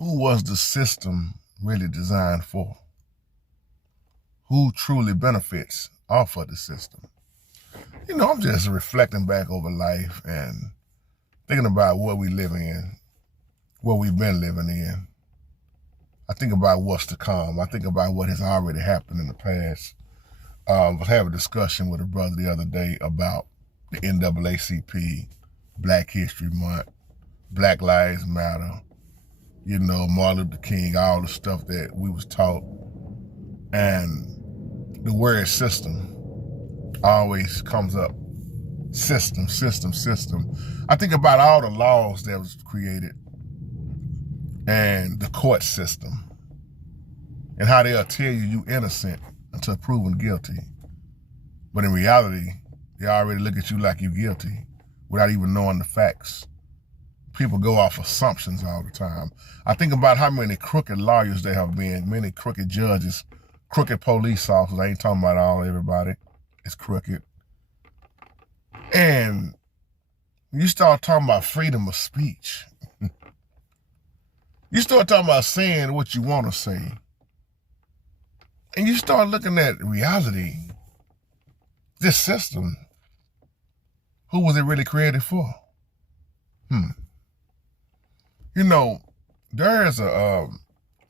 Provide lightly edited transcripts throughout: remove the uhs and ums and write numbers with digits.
who was the system really designed for? Who truly benefits off of the system? I'm just reflecting back over life and thinking about what we live in, what we've been living in. I think about what's to come. I think about what has already happened in the past. I was having a discussion with a brother the other day about the NAACP, Black History Month, Black Lives Matter, Martin Luther King, all the stuff that we was taught. And the word system always comes up. System, system, system. I think about all the laws that was created and the court system and how they'll tell you innocent until proven guilty. But in reality, they already look at you like you're guilty without even knowing the facts. People go off assumptions all the time. I think about how many crooked lawyers there have been, many crooked judges, crooked police officers. I ain't talking about everybody. It's crooked. And you start talking about freedom of speech. You start talking about saying what you want to say. And you start looking at reality. This system, who was it really created for? There is a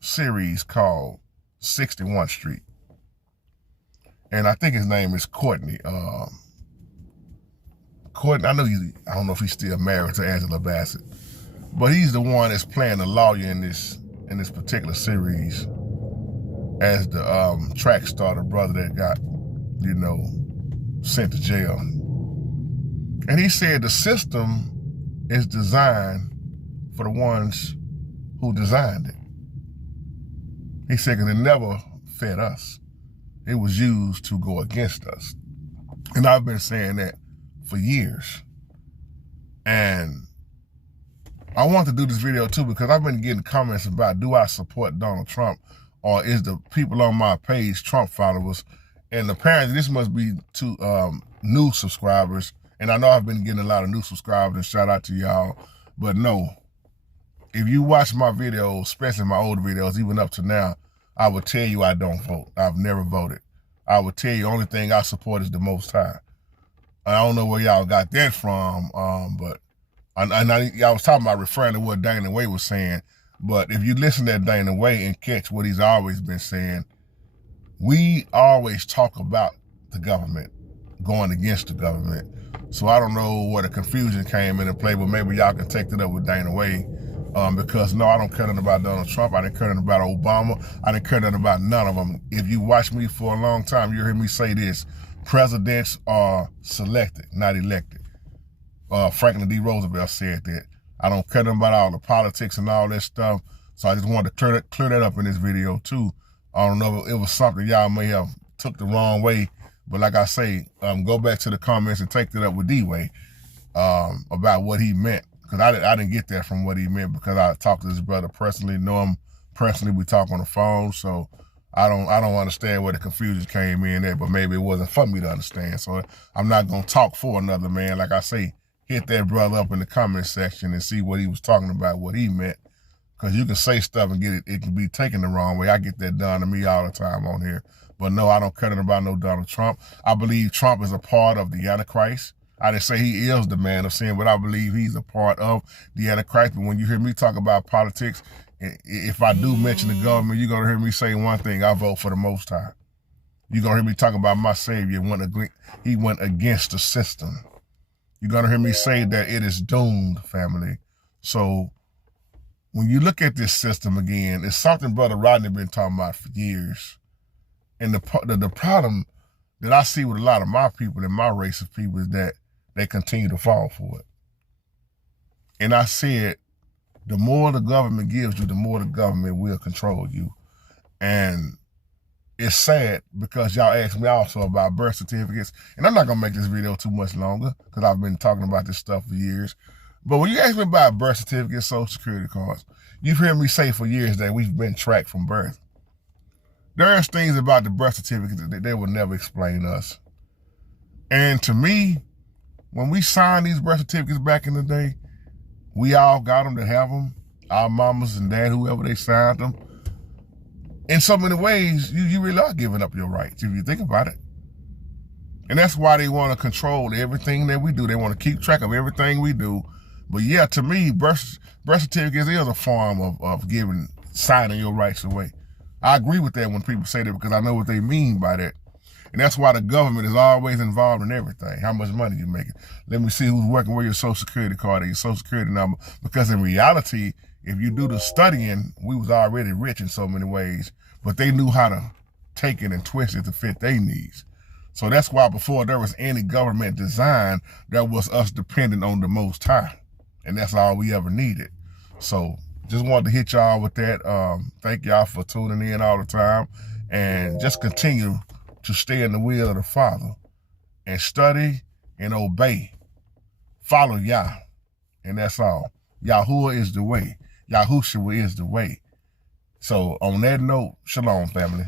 series called 61st Street. And I think his name is Courtney. Courtney, I don't know if he's still married to Angela Bassett, but he's the one that's playing the lawyer in this particular series as the track star, the brother that got, sent to jail. And he said the system is designed for the ones who designed it. He said, because it never fed us. It was used to go against us. And I've been saying that for years. And I want to do this video too because I've been getting comments about, do I support Donald Trump, or is the people on my page Trump followers? And apparently this must be to new subscribers. And I know I've been getting a lot of new subscribers, and shout out to y'all. But no, if you watch my videos, especially my older videos, even up to now, I would tell you I don't vote. I've never voted. I would tell you the only thing I support is the Most High. I don't know where y'all got that from, but I was talking about referring to what Dana Way was saying. But if you listen to Dana Way and catch what he's always been saying, we always talk about the government, going against the government. So I don't know where the confusion came into play, but maybe y'all can take that up with Dana Way. Because no, I don't care nothing about Donald Trump. I didn't care nothing about Obama. I didn't care nothing about none of them. If you watch me for a long time, you hear me say this: presidents are selected, not elected. Franklin D. Roosevelt said that. I don't care nothing about all the politics and all that stuff. So I just wanted to clear that up in this video too. I don't know if it was something y'all may have took the wrong way, but like I say, go back to the comments and take that up with D-Way about what he meant. Because I didn't get that from what he meant, because I talked to this brother personally, know him personally, we talk on the phone, so I don't understand where the confusion came in at, but maybe it wasn't for me to understand. So I'm not gonna talk for another man. Like I say, hit that brother up in the comment section and see what he was talking about, what he meant. Because you can say stuff and it can be taken the wrong way. I get that done to me all the time on here. But no, I don't care nothing about no Donald Trump. I believe Trump is a part of the Antichrist. I didn't say he is the man of sin, but I believe he's a part of the Antichrist. But when you hear me talk about politics, if I do mention the government, you're going to hear me say one thing: I vote for the Most High. You're going to hear me talk about my Savior. He went against the system. You're going to hear me say that it is doomed, family. So when you look at this system again, it's something Brother Rodney been talking about for years. And the problem that I see with a lot of my people and my race of people is that they continue to fall for it. And I said, the more the government gives you, the more the government will control you. And it's sad because y'all asked me also about birth certificates. And I'm not going to make this video too much longer because I've been talking about this stuff for years. But when you ask me about birth certificates, social security cards, you've heard me say for years that we've been tracked from birth. There's things about the birth certificate that they will never explain to us. And to me, when we signed these birth certificates back in the day, we all got them to have them. our mamas and dad, whoever they signed them. In so many ways, you really are giving up your rights if you think about it. And that's why they want to control everything that we do. They want to keep track of everything we do. But yeah, to me, birth certificates is a form of signing your rights away. I agree with that when people say that because I know what they mean by that. And that's why the government is always involved in everything. How much money you're making. Let me see who's working, where your social security card is, your social security number. Because in reality, if you do the studying, we was already rich in so many ways. But they knew how to take it and twist it to fit their needs. So that's why before there was any government design, there was us depending on the Most High. And that's all we ever needed. So just wanted to hit y'all with that. Thank y'all for tuning in all the time. And just continue to stay in the will of the Father and study and obey. Follow Yah. And that's all. Yahuwah is the way. Yahushua is the way. So on that note, shalom, family.